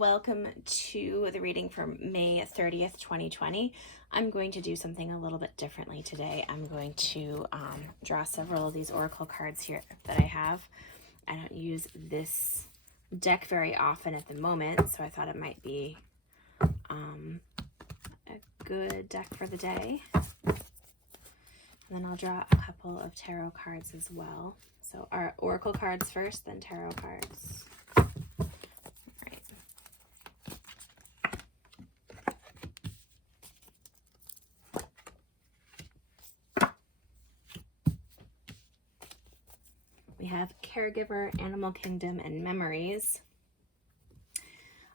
welcome to the reading for May 30th, 2020. I'm going to do something a little bit differently today. I'm going to draw several of these oracle cards here that I have. I don't use this deck very often at the moment, so I thought it might be a good deck for the day. And then I'll draw a couple of tarot cards as well. So our oracle cards first, then tarot cards. We have Caregiver, Animal Kingdom, and Memories.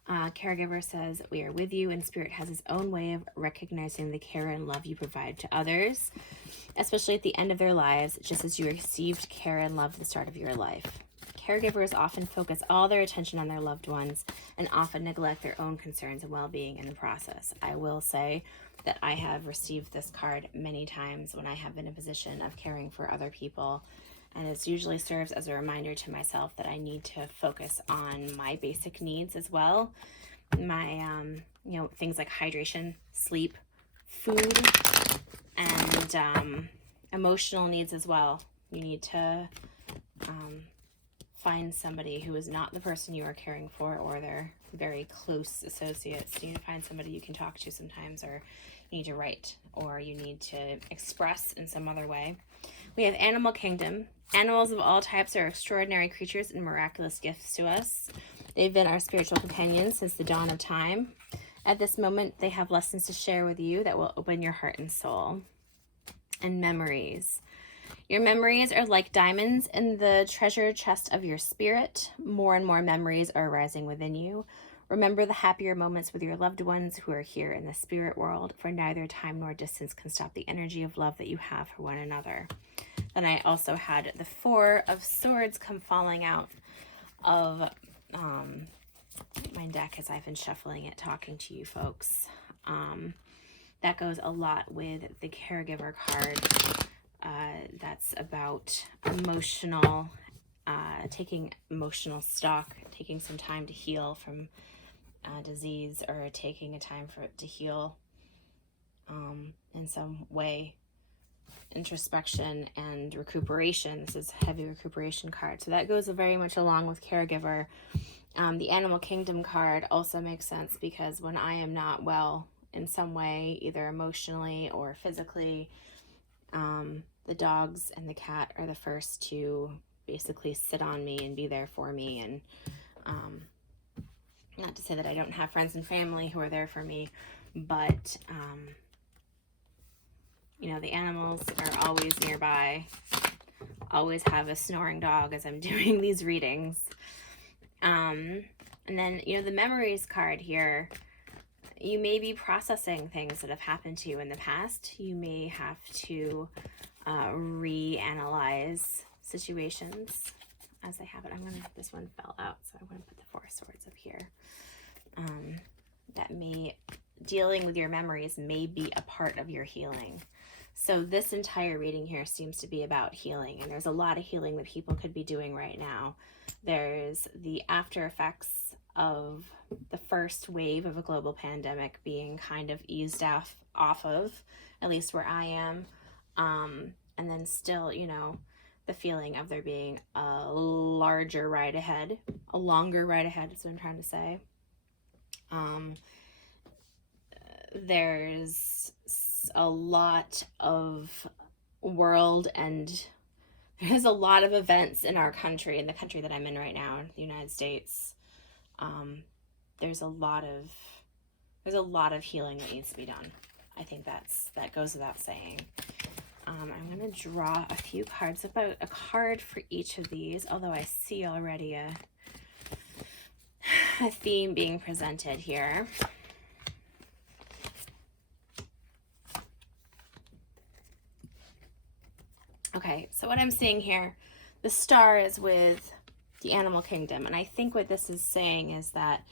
Caregiver says, we are with you, and Spirit has its own way of recognizing the care and love you provide to others, especially at the end of their lives, just as you received care and love at the start of your life. Caregivers often focus all their attention on their loved ones and often neglect their own concerns and well-being in the process. I will say that I have received this card many times when I have been in a position of caring for other people. And it usually serves as a reminder to myself that I need to focus on my basic needs as well. My, things like hydration, sleep, food, and emotional needs as well. You need to find somebody who is not the person you are caring for or their very close associates. You need to find somebody you can talk to sometimes, or you need to write, or you need to express in some other way. We have Animal Kingdom. Animals of all types are extraordinary creatures and miraculous gifts to us. They've been our spiritual companions since the dawn of time. At this moment, they have lessons to share with you that will open your heart and soul. And memories. Your memories are like diamonds in the treasure chest of your spirit. More and more memories are arising within you. Remember the happier moments with your loved ones who are here in the spirit world, for neither time nor distance can stop the energy of love that you have for one another. Then I also had the Four of Swords come falling out of my deck as I've been shuffling it, talking to you folks. That goes a lot with the Caregiver card. That's about emotional, taking emotional stock, taking some time to heal from disease, or taking a time for it to heal in some way. Introspection and recuperation. This is a heavy recuperation card, so that goes very much along with Caregiver. The Animal Kingdom card also makes sense because when I am not well in some way, either emotionally or physically, the dogs and the cat are the first to basically sit on me and be there for me. And not to say that I don't have friends and family who are there for me, but the animals are always nearby. Always have a snoring dog as I'm doing these readings. And then, the Memories card here, you may be processing things that have happened to you in the past. You may have to reanalyze situations as they happen. This one fell out, so I'm going to put the Four of Swords up here. Dealing with your memories may be a part of your healing. So this entire reading here seems to be about healing, and there's a lot of healing that people could be doing right now. There's the after effects of the first wave of a global pandemic being kind of eased off of, at least where I am. And then still, the feeling of there being a larger ride ahead, a longer ride ahead is what I'm trying to say. There's a lot of world, and there's a lot of events in our country, in the country that I'm in right now, the United States. There's a lot of healing that needs to be done. I think that goes without saying. I'm going to draw a few cards, about a card for each of these, although I see already a theme being presented here. Okay, so what I'm seeing here, the star is with the Animal Kingdom, and I think what this is saying is that,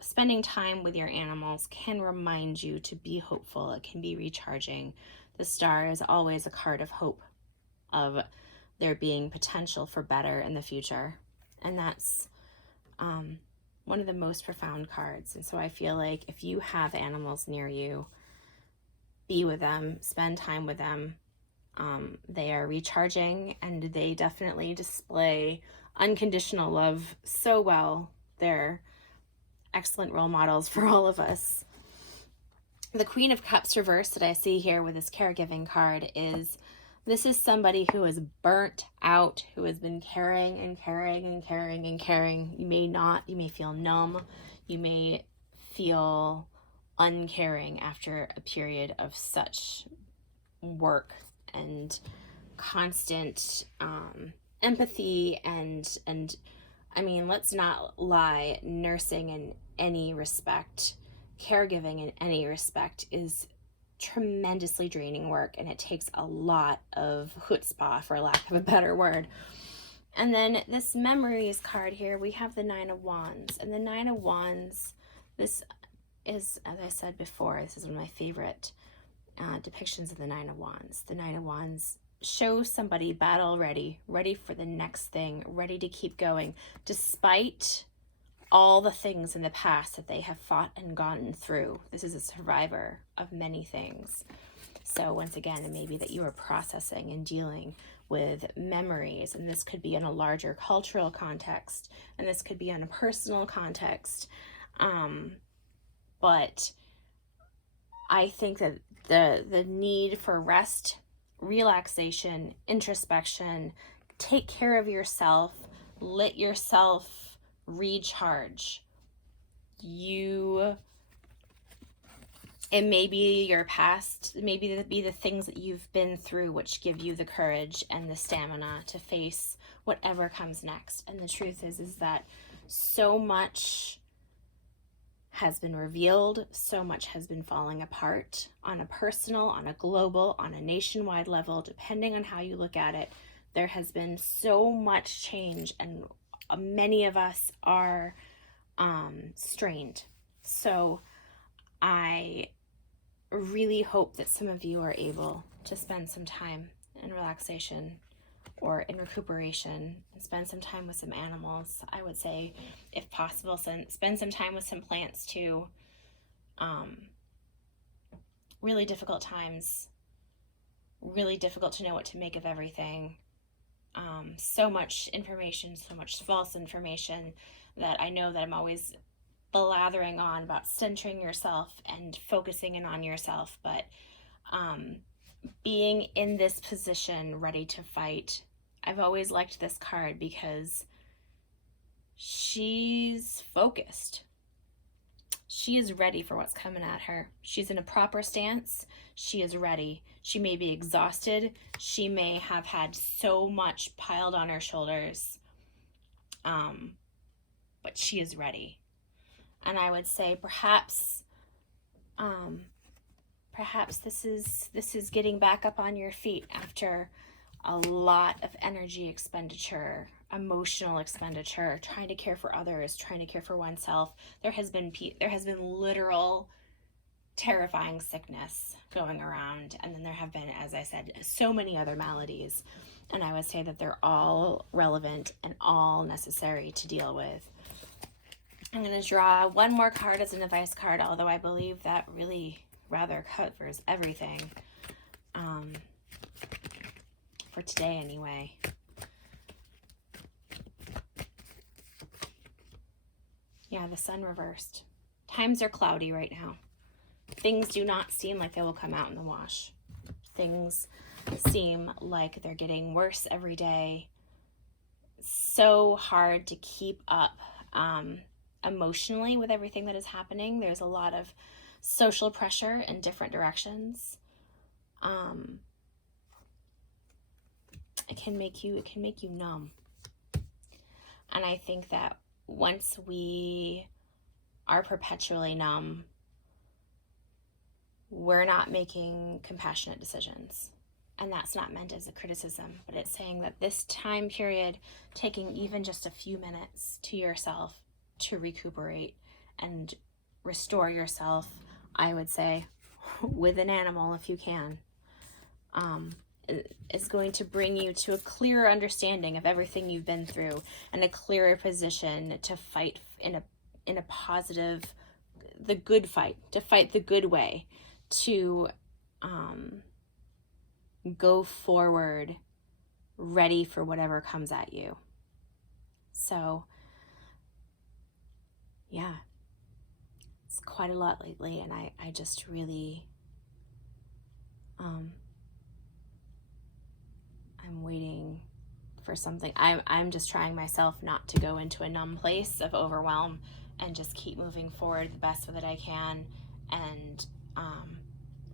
spending time with your animals can remind you to be hopeful. It can be recharging. The star is always a card of hope, of there being potential for better in the future. And that's one of the most profound cards. And so I feel like if you have animals near you, be with them, spend time with them. They are recharging, and they definitely display unconditional love so well. They're excellent role models for all of us. The Queen of Cups reversed that I see here with this caregiving card is, this is somebody who is burnt out, who has been caring and caring and caring and caring. You may feel numb. You may feel uncaring after a period of such work and constant empathy and I mean, let's not lie, nursing in any respect, caregiving in any respect is tremendously draining work, and it takes a lot of chutzpah, for lack of a better word. And then this memories card here, we have the Nine of Wands. And the Nine of Wands, this is, as I said before, this is one of my favorite depictions of the Nine of Wands. The Nine of Wands shows somebody battle ready, ready for the next thing, ready to keep going, despite all the things in the past that they have fought and gotten through. This is a survivor of many things. So once again, it may be that you are processing and dealing with memories, and this could be in a larger cultural context, and this could be in a personal context. But I think that the need for rest, relaxation, introspection, take care of yourself, let yourself recharge. It may be your past, maybe it be the things that you've been through which give you the courage and the stamina to face whatever comes next. And the truth is that so much has been revealed, so much has been falling apart on a personal, on a global, on a nationwide level, depending on how you look at it. There has been so much change, and many of us are strained. So I really hope that some of you are able to spend some time in relaxation or in recuperation and spend some time with some animals. I would say, if possible, spend some time with some plants too. Really difficult times, really difficult to know what to make of everything. So much information, so much false information that I know that I'm always blathering on about centering yourself and focusing in on yourself, but being in this position ready to fight. I've always liked this card because she's focused. She is ready for what's coming at her. She's in a proper stance. She is ready. She may be exhausted. She may have had so much piled on her shoulders, but she is ready. And I would say perhaps this is getting back up on your feet after a lot of energy expenditure, emotional expenditure, trying to care for others, trying to care for oneself. There has been literal terrifying sickness going around, and then there have been, as I said, so many other maladies, and I would say that they're all relevant and all necessary to deal with. I'm going to draw one more card as an advice card, although I believe that really rather covers everything for today anyway. Yeah, the sun reversed. Times are cloudy right now. Things do not seem like they will come out in the wash. Things seem like they're getting worse every day. So hard to keep up emotionally with everything that is happening. There's a lot of social pressure in different directions. It can make you numb. And I think that once we are perpetually numb, we're not making compassionate decisions. And that's not meant as a criticism, but it's saying that this time period, taking even just a few minutes to yourself to recuperate and restore yourself, I would say, with an animal if you can, is going to bring you to a clearer understanding of everything you've been through and a clearer position to fight in in a positive, the good fight, to fight the good way, to go forward ready for whatever comes at you. So yeah, it's quite a lot lately, and I just really I'm waiting for something. I'm just trying myself not to go into a numb place of overwhelm, and just keep moving forward the best that I can, and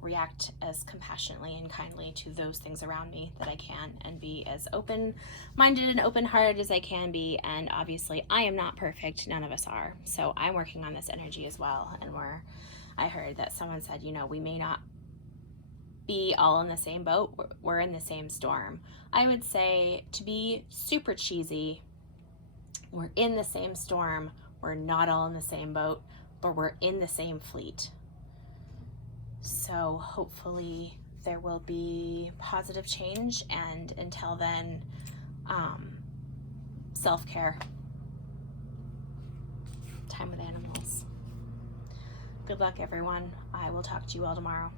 react as compassionately and kindly to those things around me that I can, and be as open-minded and open-hearted as I can be. And obviously I am not perfect, none of us are, so I'm working on this energy as well. And I heard that someone said, you know, we may not be all in the same boat, we're in the same storm. I would say, to be super cheesy, we're in the same storm, we're not all in the same boat, but we're in the same fleet. So hopefully there will be positive change, and until then, self-care, time with animals. Good luck, everyone. I will talk to you all tomorrow.